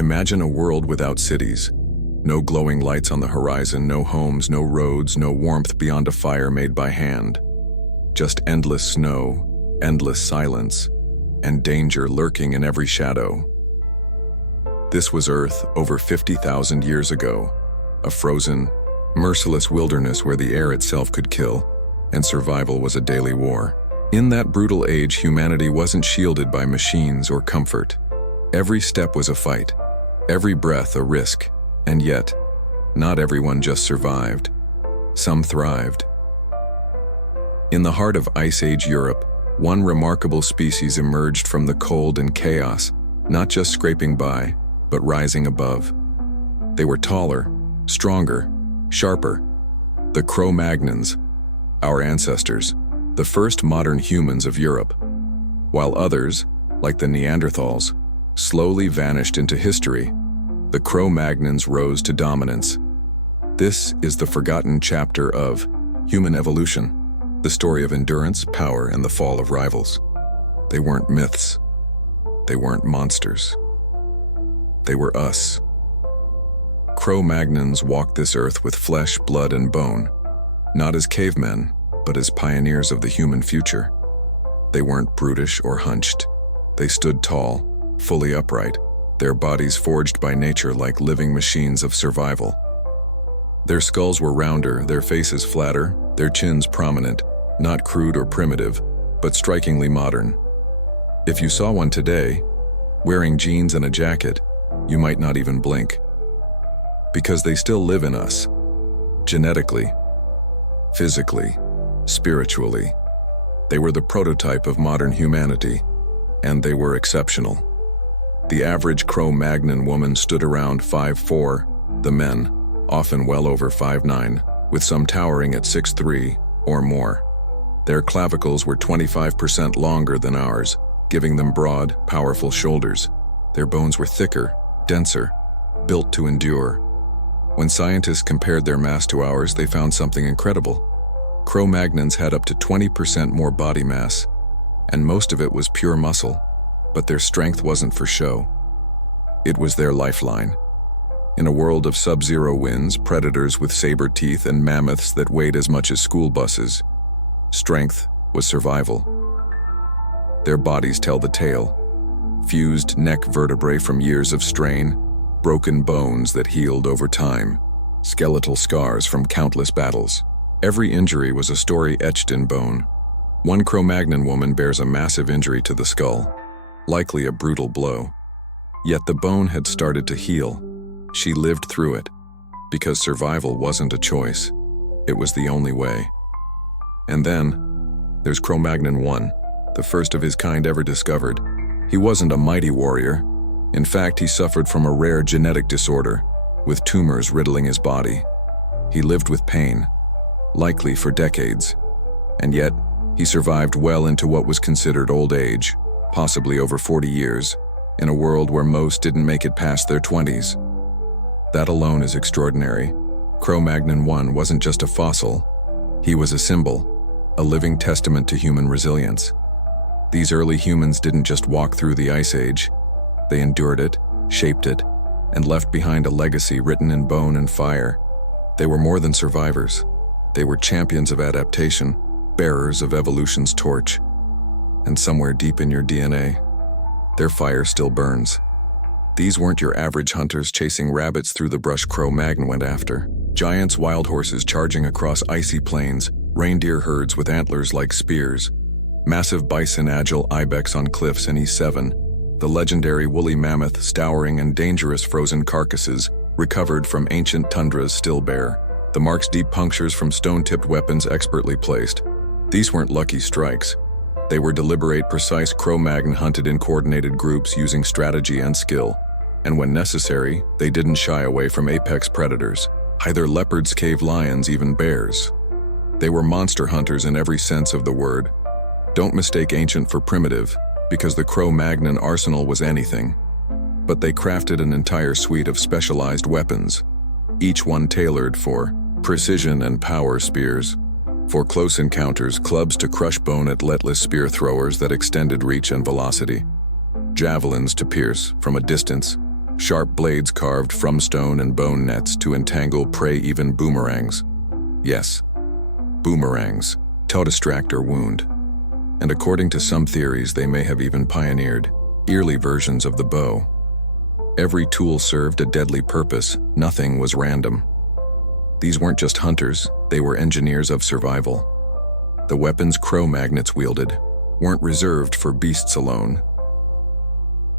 Imagine a world without cities. No glowing lights on the horizon, no homes, no roads, no warmth beyond a fire made by hand. Just endless snow, endless silence, and danger lurking in every shadow. This was Earth over 50,000 years ago, a frozen, merciless wilderness where the air itself could kill, and survival was a daily war. In that brutal age, humanity wasn't shielded by machines or comfort. Every step was a fight, every breath a risk, and yet, not everyone just survived. Some thrived. In the heart of Ice Age Europe, one remarkable species emerged from the cold and chaos, not just scraping by, but rising above. They were taller, stronger, sharper. The Cro-Magnons, our ancestors, the first modern humans of Europe. While others, like the Neanderthals, slowly vanished into history, the Cro-Magnons rose to dominance. This is the forgotten chapter of HumanEvolution, the story of endurance, power, and the fall of rivals. They weren't myths. They weren't monsters. They were us. Cro-Magnons walked this earth with flesh, blood, and bone, not as cavemen, but as pioneers of the human future. They weren't brutish or hunched. They stood tall, fully upright, their bodies forged by nature like living machines of survival. Their skulls were rounder, their faces flatter, their chins prominent, not crude or primitive, but strikingly modern. If you saw one today, wearing jeans and a jacket, you might not even blink. Because they still live in us, genetically, physically, spiritually. They were the prototype of modern humanity, and they were exceptional. The average Cro-Magnon woman stood around 5'4", the men, often well over 5'9", with some towering at 6'3" or more. Their clavicles were 25% longer than ours, giving them broad, powerful shoulders. Their bones were thicker, denser, built to endure. When scientists compared their mass to ours, they found something incredible. Cro-Magnons had up to 20% more body mass, and most of it was pure muscle, but their strength wasn't for show. It was their lifeline. In a world of sub-zero winds, predators with saber teeth, and mammoths that weighed as much as school buses, strength was survival. Their bodies tell the tale. Fused neck vertebrae from years of strain, broken bones that healed over time, skeletal scars from countless battles. Every injury was a story etched in bone. One Cro-Magnon woman bears a massive injury to the skull, likely a brutal blow. Yet the bone had started to heal. She lived through it, because survival wasn't a choice. It was the only way. And then, there's Cro-Magnon 1, the first of his kind ever discovered. He wasn't a mighty warrior. In fact, he suffered from a rare genetic disorder, with tumors riddling his body. He lived with pain, likely for decades. And yet, he survived well into what was considered old age, possibly over 40 years, in a world where most didn't make it past their 20s. That alone is extraordinary. Cro-Magnon 1 wasn't just a fossil. He was a symbol, a living testament to human resilience. These early humans didn't just walk through the Ice Age. They endured it, shaped it, and left behind a legacy written in bone and fire. They were more than survivors. They were champions of adaptation, bearers of evolution's torch. And somewhere deep in your DNA, their fire still burns. These weren't your average hunters chasing rabbits through the brush Cro-Magnon went after. Giants, wild horses charging across icy plains, reindeer herds with antlers like spears, massive bison, agile ibex on cliffs in E7, the legendary woolly mammoth, towering and dangerous frozen carcasses recovered from ancient tundras still bare, the marks deep punctures from stone-tipped weapons expertly placed. These weren't lucky strikes. They were deliberate, precise Cro-Magnon hunted in coordinated groups using strategy and skill. And when necessary, they didn't shy away from apex predators, either leopards, cave lions, even bears. They were monster hunters in every sense of the word. Don't mistake ancient for primitive, because the Cro-Magnon arsenal was anything. But they crafted an entire suite of specialized weapons, each one tailored for precision and power: spears, for close encounters, clubs to crush bone, atletless spear throwers that extended reach and velocity, javelins to pierce from a distance, Sharp blades carved from stone and bone nets to entangle prey, even boomerangs. Yes, boomerangs, to distract or wound. And according to some theories, they may have even pioneered early versions of the bow. Every tool served a deadly purpose. Nothing was random. These weren't just hunters, they were engineers of survival. The weapons Cro-Magnons wielded weren't reserved for beasts alone.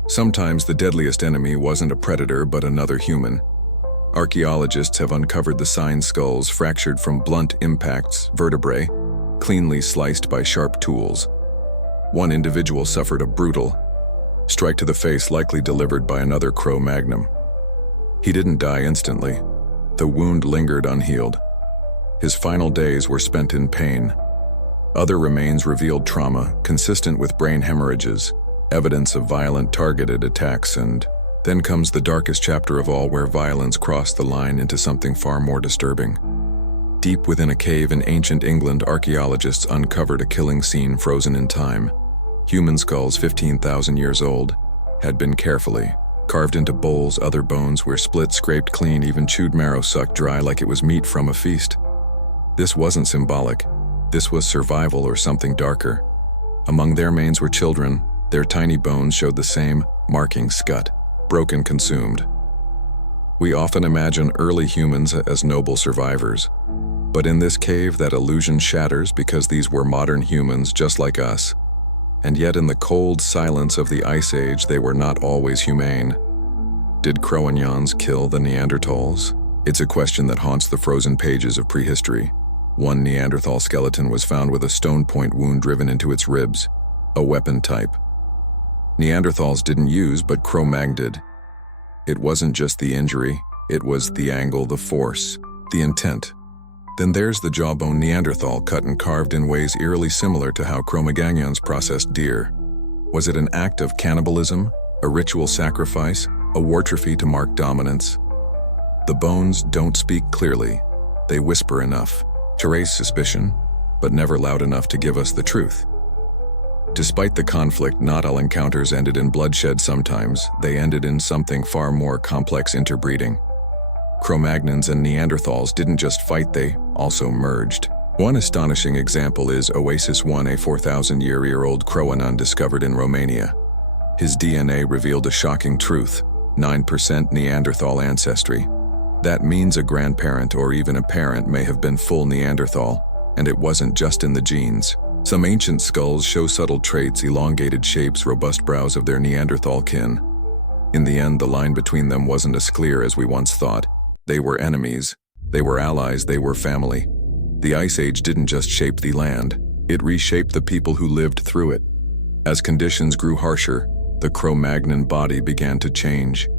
Sometimes the deadliest enemy wasn't a predator but another human. Archaeologists have uncovered the sign skulls fractured from blunt impacts, vertebrae, cleanly sliced by sharp tools. One individual suffered a brutal strike to the face, likely delivered by another Cro-Magnon. He didn't die instantly. The wound lingered unhealed. His final days were spent in pain. Other remains revealed trauma, consistent with brain hemorrhages, evidence of violent targeted attacks, and then comes the darkest chapter of all, where violence crossed the line into something far more disturbing. Deep within a cave in ancient England, archaeologists uncovered a killing scene frozen in time. Human skulls 15,000 years old had been carefully carved into bowls. Other bones were split, scraped clean, even chewed marrow sucked dry like it was meat from a feast. This wasn't symbolic. This was survival or something darker. Among their remains were children. Their tiny bones showed the same markings: scut, broken, consumed. We often imagine early humans as noble survivors. But in this cave, that illusion shatters, because these were modern humans just like us. And yet in the cold silence of the Ice Age, they were not always humane. Did Cro-Magnons kill the Neanderthals? It's a question that haunts the frozen pages of prehistory. One Neanderthal skeleton was found with a stone point wound driven into its ribs, a weapon type Neanderthals didn't use, but Cro-Magnon did. It wasn't just the injury, it was the angle, the force, the intent. Then there's the jawbone Neanderthal, cut and carved in ways eerily similar to how Cro-Magnons processed deer. Was it an act of cannibalism, a ritual sacrifice, a war trophy to mark dominance? The bones don't speak clearly. They whisper enough to raise suspicion, but never loud enough to give us the truth. Despite the conflict, not all encounters ended in bloodshed. Sometimes they ended in something far more complex: interbreeding. Cro-Magnons and Neanderthals didn't just fight, they also merged. One astonishing example is Oasis 1, a 4,000-year-old Cro-Magnon discovered in Romania. His DNA revealed a shocking truth: 9% Neanderthal ancestry. That means a grandparent or even a parent may have been full Neanderthal, and it wasn't just in the genes. Some ancient skulls show subtle traits: elongated shapes, robust brows of their Neanderthal kin. In the end, the line between them wasn't as clear as we once thought. They were enemies, they were allies, they were family. The Ice Age didn't just shape the land, it reshaped the people who lived through it. As conditions grew harsher, the Cro-Magnon body began to change.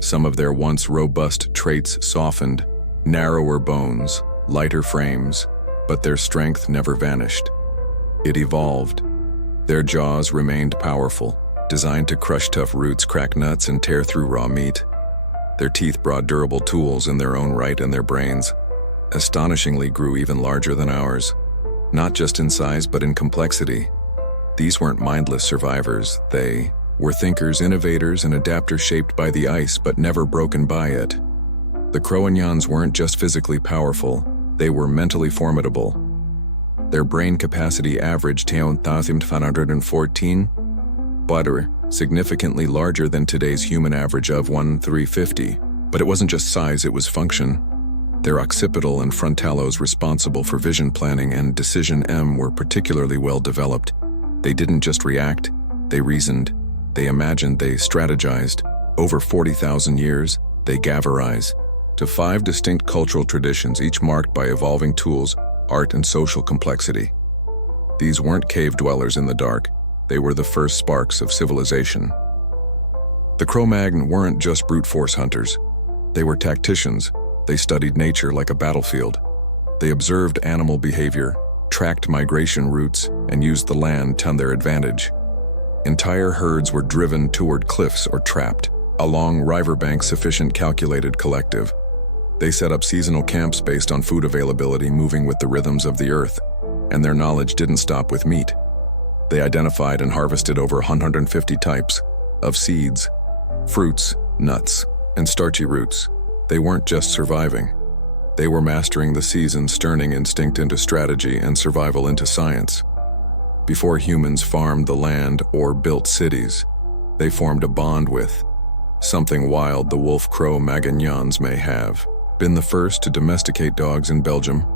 Some of their once robust traits softened: narrower bones, lighter frames, but their strength never vanished. It evolved. Their jaws remained powerful, designed to crush tough roots, crack nuts, and tear through raw meat. Their teeth brought durable tools in their own right, and their brains, astonishingly, grew even larger than ours. Not just in size, but in complexity. These weren't mindless survivors. They were thinkers, innovators, and adapters, shaped by the ice but never broken by it. The Cro-Magnons weren't just physically powerful, they were mentally formidable. Their brain capacity averaged 10,514, significantly larger than today's human average of 1,350. But it wasn't just size, it was function. Their occipital and frontalos, responsible for vision, planning, and decision were particularly well developed. They didn't just react, they reasoned, they imagined, they strategized. Over 40,000 years, they gave rise to 5 distinct cultural traditions, each marked by evolving tools, art, and social complexity. These weren't cave dwellers in the dark, they were the first sparks of civilization. The Cro-Magnon weren't just brute force hunters, they were tacticians. They studied nature like a battlefield. They observed animal behavior, tracked migration routes, and used the land to their advantage. Entire herds were driven toward cliffs or trapped along riverbanks, sufficient calculated collective. They set up seasonal camps based on food availability, moving with the rhythms of the earth, and their knowledge didn't stop with meat. They identified and harvested over 150 types of seeds, fruits, nuts, and starchy roots. They weren't just surviving. They were mastering the seasons, turning instinct into strategy and survival into science. Before humans farmed the land or built cities, they formed a bond with something wild. The wolf Cro-Magnons may have been the first to domesticate dogs in Belgium.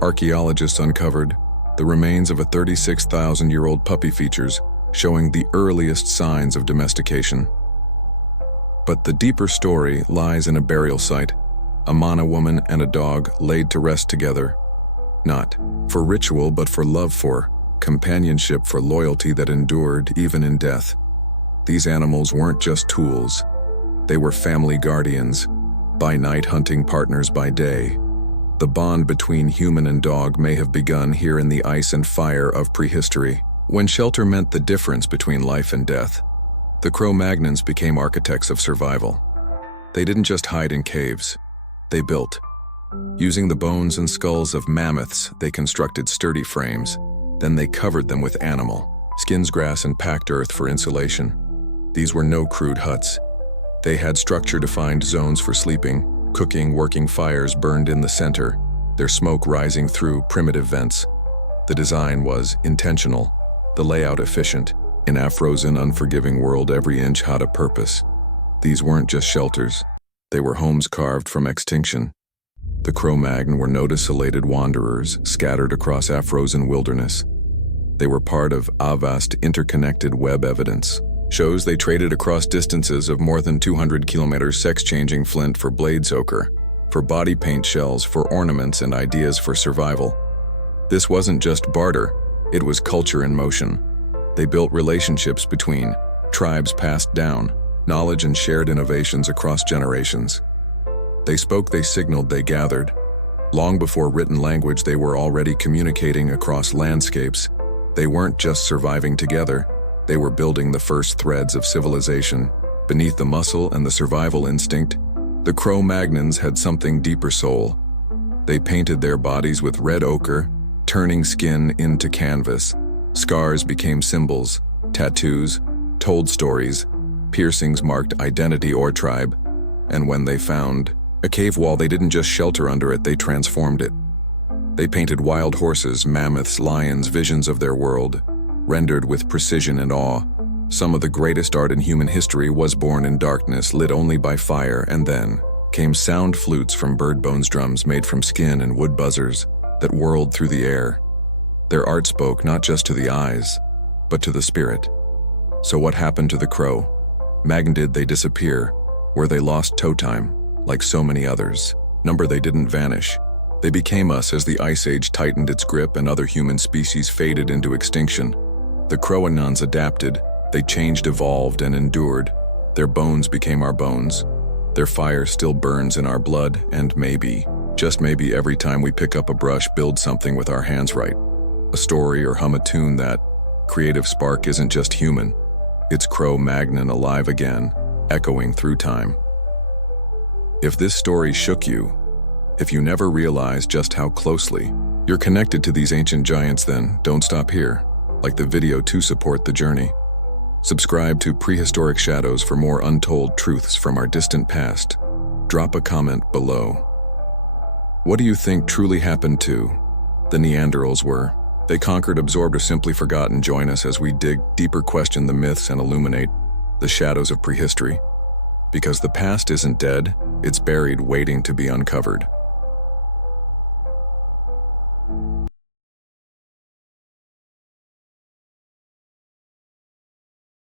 Archaeologists uncovered the remains of a 36,000-year-old puppy features, showing the earliest signs of domestication. But the deeper story lies in a burial site, a Mana woman and a dog laid to rest together, not for ritual but for love, for companionship, for loyalty that endured even in death. These animals weren't just tools. They were family guardians, by night hunting partners by day. The bond between human and dog may have begun here in the ice and fire of prehistory, when shelter meant the difference between life and death. The Cro-Magnons became architects of survival. They didn't just hide in caves. They built. Using the bones and skulls of mammoths, they constructed sturdy frames. Then they covered them with animal skins, grass, and packed earth for insulation. These were no crude huts. They had structure-defined zones for sleeping, cooking, working. Fires burned in the center, their smoke rising through primitive vents. The design was intentional, the layout efficient. In a frozen, unforgiving world, every inch had a purpose. These weren't just shelters. They were homes carved from extinction. The Cro-Magnon were no isolated wanderers scattered across a frozen wilderness. They were part of a vast, interconnected web. Evidence shows they traded across distances of more than 200 kilometers, exchanging flint for blades, ochre for body paint, shells for ornaments, and ideas for survival. This wasn't just barter, it was culture in motion. They built relationships between tribes, passed down knowledge and shared innovations across generations. They spoke, they signaled, they gathered. Long before written language, they were already communicating across landscapes. They weren't just surviving together, they were building the first threads of civilization. Beneath the muscle and the survival instinct, the Cro-Magnons had something deeper: soul. They painted their bodies with red ochre, turning skin into canvas. Scars became symbols, tattoos told stories, piercings marked identity or tribe. And when they found a cave wall, they didn't just shelter under it, they transformed it. They painted wild horses, mammoths, lions, visions of their world, rendered with precision and awe. Some of the greatest art in human history was born in darkness, lit only by fire, and then came sound flutes from bird bones, drums made from skin, and wood buzzers that whirled through the air. Their art spoke not just to the eyes, but to the spirit. So what happened to the Cro-Magnon? Did they disappear? Were they lost to time, like so many others? They didn't vanish. They became us as the Ice Age tightened its grip and other human species faded into extinction. The Cro-Magnons adapted, they changed, evolved, and endured. Their bones became our bones. Their fire still burns in our blood, and maybe, just maybe, every time we pick up a brush, build something with our hands, write a story or hum a tune, that creative spark isn't just human. It's Cro-Magnon alive again, echoing through time. If this story shook you, if you never realized just how closely you're connected to these ancient giants, then don't stop here. Like the video to support the journey. Subscribe to Prehistoric Shadows for more untold truths from our distant past. Drop a comment below. What do you think truly happened to the Neanderthals? Were they conquered, absorbed, or simply forgotten? Join us as we dig deeper, question the myths, and illuminate the shadows of prehistory. Because the past isn't dead, it's buried, waiting to be uncovered.